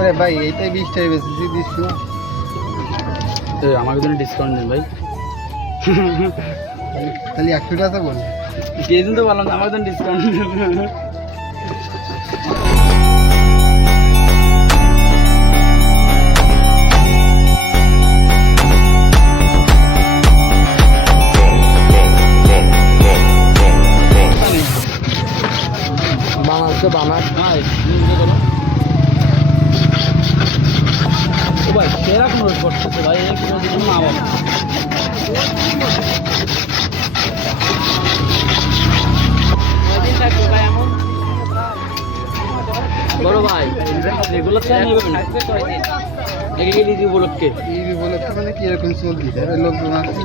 আরে ভাই এইটাই 20 টাকা বেশি দিচ্ছ না। আমাকে জন্য ডিসকাউন্ট দেন ভাই। তাহলে 100 টাকা বল। দিয়ে দিন তো বললাম, আমাকে জন্য ডিসকাউন্ট দেন। বানাচ্ছে বানার ভাই সেরকম রোড করতেছে ভাই, মা বাবা বড় ভাই এগুলো উপলক্ষে মানে কি এরকম চলছে লোকজন আছে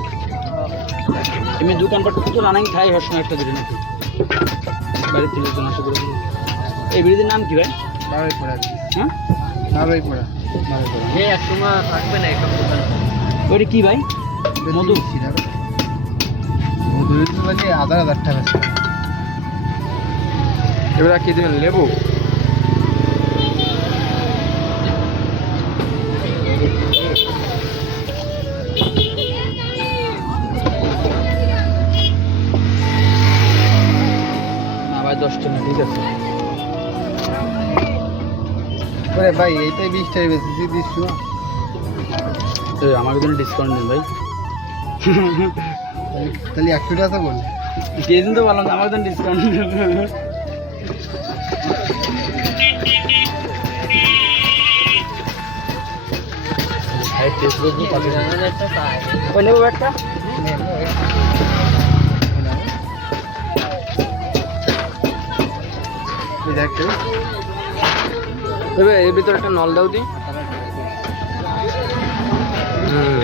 এমনি দোকানপাট তো রানাই খাই সবসময় একটা দিলে নাকি বাড়িতে লোকজন আসে করে। এই ব্রিজের নাম কি ভাই? নারায়ণপুরা। হ্যাঁ নারায়ণপুরা। এক সময় থাকবে না একটা দোকান। ওইটা কি ভাই? মধু মধু লাগে 1000 টাকা। এবার কি দেবেন? লেবু? না ভাই 10 টাকা ঠিক আছে। আরে ভাই এইটাই 20 টাকা বেশি দিচ্ছ না। আমাকে জন্য ডিসকাউন্ট দেন ভাই। তাহলে 100 টাকা বল। দিয়ে দিন তো বললাম, আমাকে জন্য ডিসকাউন্ট দেন। এর ভিতরে একটা নল দাও দি। হুম